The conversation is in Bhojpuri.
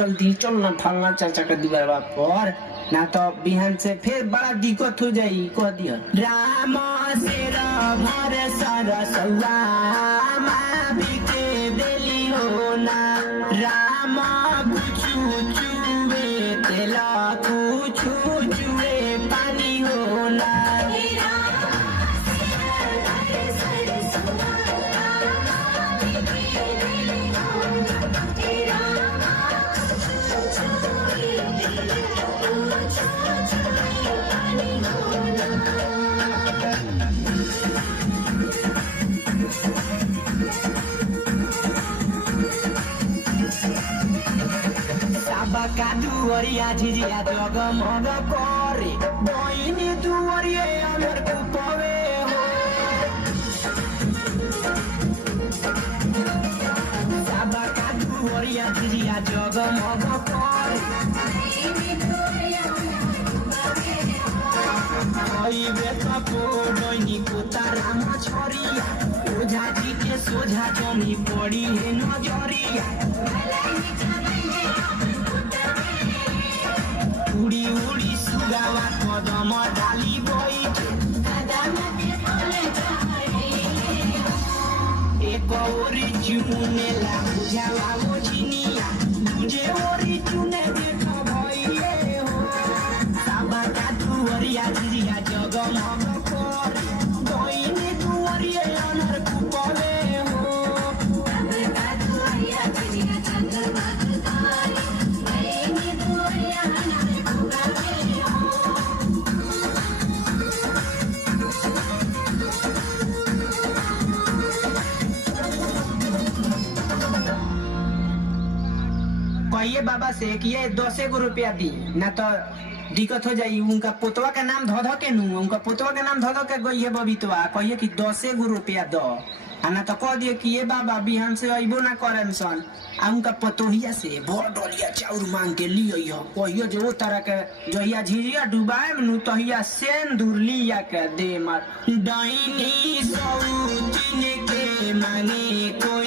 जल्दी चल ना फलना चाचा के दीवार पर ना तो बिहान से फिर बड़ा दिक्कत हो जाई कह दिया राम शेर भर सरसवा मावी के बेली हो ना राम कुछु चुवे तेला कुछु चुवे पानी हो ना का दुवरिया झिझिया जगमग करे बहिनी दुवरिया अमर कुपवे हो साबा का दुवरिया झिझिया जगमग करे बहिनी को तारा मछरिया ओझा जी के सोझा जमी पड़ी है नजरिया उड़ी उड़ी सुगावा कदम डाली बैठे एक ओरी चुने ला बुझावा वो झिनिया दूजे ओरी चुने देखो भइए हो साबा का दुवरिया झिझिया जगमग करे बहिनी दुवरिया अनर कुपवे हो साबा का दुवरिया झिझिया जगमग करे बहिनी दुवरिया अनर कहिए बाबा से कि ये 10 गो रुपया दी ना तो दिक्कत हो जाई उनका पोतवा का नाम धो के नू उनका पोतवा का नाम धो के गई है बबीतवा कहिए कि 10 गो रुपया दो ना तो कह दिए कि ये बाबा बिहान से अइबो ना करन सन आ उनका पतोहिया से बड़ डलिया चाउर मांग के लियो कहियो जो वो तरह के जहिया झिझिया डुबाए नु तहिया सेंदूर लिया के दे मार डाइनी सौतिन के मांगे को